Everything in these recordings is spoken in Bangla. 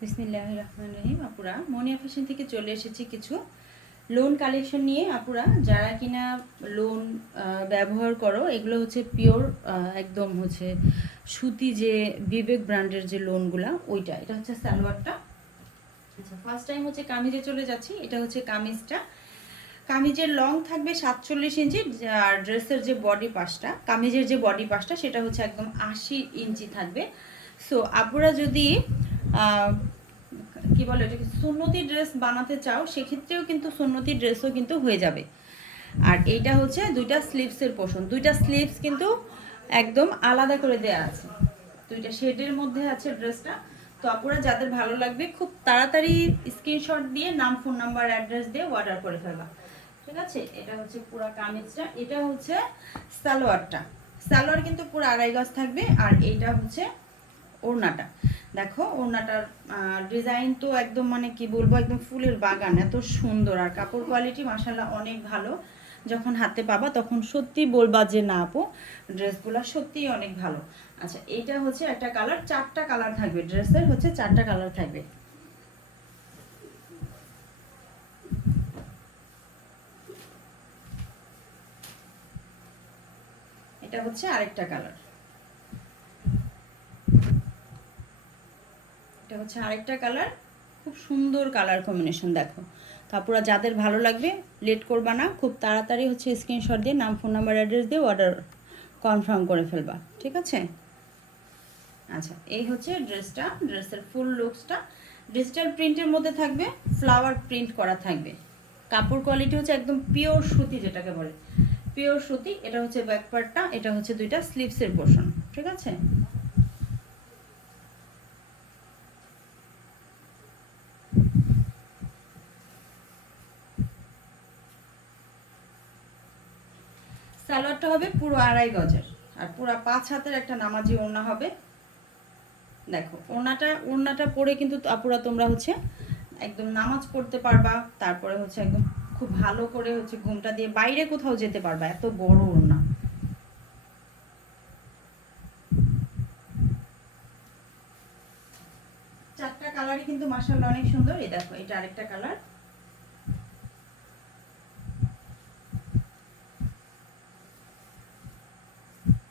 বিসমিল্লাহির রহমানির রহিম। আপুরা, মনিয়া ফ্যাশন থেকে চলে এসেছি কিছু লোন কালেকশন নিয়ে। আপুরা যারা কিনা লোন ব্যবহার করো, এগুলো হচ্ছে পিওর একদম হচ্ছে সুতি, যে বিবেক ব্র্যান্ডের যে লোনগুলা, ওইটা। এটা হচ্ছে সালোয়ারটা। আচ্ছা, ফার্স্ট টাইম হচ্ছে কামিজে চলে যাচ্ছি। এটা হচ্ছে কামিজটা। কামিজের লং থাকবে 47 ইঞ্চি, আর ড্রেসের যে বডি পাশটা, কামিজের যে বডি পাশটা, সেটা হচ্ছে একদম 80 ইঞ্চি থাকবে। সো আপুরা যদি কি বলে এটাকে সুন্নতি ড্রেস বানাতে চাও, সেক্ষেত্রেও কিন্তু সুন্নতি ড্রেসও কিন্তু হয়ে যাবে। আর এইটা হচ্ছে দুইটা স্লিভসের পোর্শন। দুইটা স্লিভস কিন্তু একদম আলাদা করে দেয়া আছে, দুইটা শেডের মধ্যে আছে ড্রেসটা। তো আপুরা যাদের ভালো লাগবে খুব তাড়াতাড়ি স্ক্রিনশট দিয়ে নাম, ফোন নাম্বার, অ্যাড্রেস দিয়ে অর্ডার করে ফেলবা। ঠিক আছে, এটা হচ্ছে পুরো কামিজটা। এটা হচ্ছে সালোয়ারটা। সালোয়ার কিন্তু পুরো 2.5 গজ থাকবে। আর এইটা হচ্ছে ওড়নাটা। দেখো ওড়নাটার ডিজাইন তো একদম মানে কি বলবো, একদম ফুলের বাগান, এত সুন্দর। আর কাপড় কোয়ালিটি মাশাআল্লাহ অনেক ভালো। যখন হাতে পাবা তখন সত্যি বলবা যে না আপু, ড্রেসগুলো সত্যিই অনেক ভালো। আচ্ছা, এইটা হচ্ছে একটা কালার। 4টা কালার থাকবে ড্রেসের, হচ্ছে 4টা কালার থাকবে। এটা হচ্ছে আরেকটা কালার। এটা হচ্ছে আরেকটা কালার। খুব সুন্দর কালার কম্বিনেশন। দেখো, তারপরে যাদের ভালো লাগবে লেট করবা না, খুব তাড়াতাড়ি হচ্ছে স্ক্রিনশট দিয়ে নাম, ফোন নাম্বার, অ্যাড্রেস দিয়ে অর্ডার কনফার্ম করে ফেলবা। ঠিক আছে। আচ্ছা, এই হচ্ছে ড্রেসটা, ড্রেসের ফুল লুকসটা। ডিজিটাল প্রিন্টের মধ্যে থাকবে, ফ্লাওয়ার প্রিন্ট করা থাকবে। কাপড় কোয়ালিটি হচ্ছে একদম পিওর সুতি, যেটাকে বলে পিওর সুতি। এটা হচ্ছে ব্যাক পার্টটা, এটা হচ্ছে দুইটা স্লিভসের পোর্শন। ঠিক আছে। সালোয়ারটা হবে পুরো 2.5 গজের, আর পুরো 5 হাতের একটা নামাজি ওড়না হবে। দেখো ওড়নাটা পরে কিন্তু আপুরা তোমরা হচ্ছে একদম নামাজ পড়তে পারবা। তারপরে হচ্ছে একদম খুব ভালো করে হচ্ছে ঘুমটা দিয়ে বাইরে কোথাও যেতে পারবা, এত বড় ওড়না। চারটা কালারই কিন্তু মাশাআল্লাহ অনেক সুন্দর। এই দেখো, এটা আরেকটা কালার।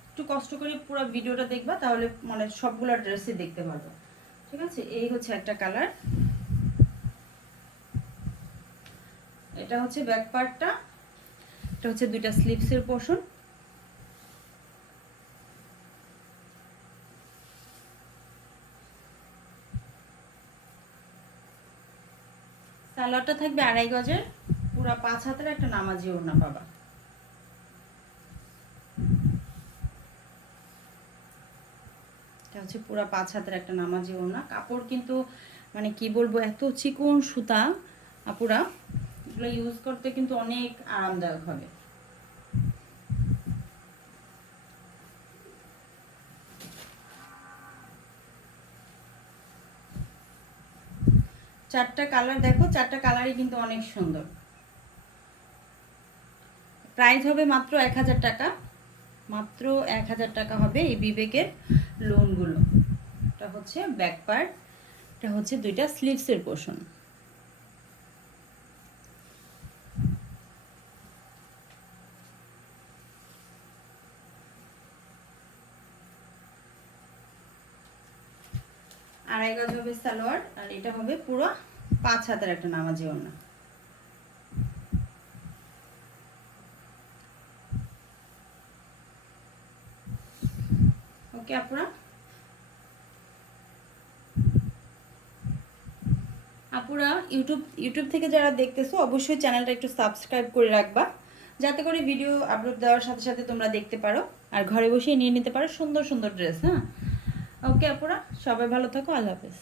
একটু কষ্ট করে পুরো ভিডিওটা দেখবা, তাহলে মানে সবগুলো ড্রেসই দেখতে পারবে। ঠিক আছে, এই হচ্ছে একটা কালার। এটা হচ্ছে ব্যাক পার্টটা, এটা হচ্ছে দুইটা স্লিভসের পোর্শন। সালোয়ারটা থাকবে 2.5 গজের, পুরো 5 হাতের একটা নামাজি ওড়না পাবা। এটা হচ্ছে পুরো 5 হাতের একটা নামাজি ওড়না। কাপড় কিন্তু মানে কি বলবো, এত চিকন সুতা আপুরা, এগুলো ইউজ করতে কিন্তু অনেক আরামদায়ক হবে। চারটা কালার দেখো, চারটা কালারই কিন্তু অনেক সুন্দর। প্রাইস হবে মাত্র 1000 টাকা। মাত্র 1000 টাকা হবে এই বিবেকের লোনগুলো। এটা হচ্ছে ব্যাক পার্ট, এটা হচ্ছে দুইটা স্লিভসের পোর্শন। আড়াই গজ হবে সালোয়ার, আর এটা হবে পুরো 5 হাতের একটা নামাজি ওড়না। ওকে আপুরা, ইউটিউব থেকে যারা দেখতেছো অবশ্যই চ্যানেলটা একটু সাবস্ক্রাইব করে রাখবা, যাতে করে ভিডিও আপলোড দেওয়ার সাথে সাথে তোমরা দেখতে পারো আর ঘরে বসেই নিয়ে নিতে পারো সুন্দর সুন্দর ড্রেস। হ্যাঁ, ওকে আপুরা, সবাই ভালো থাকো। আল্লাহ হাফেজ।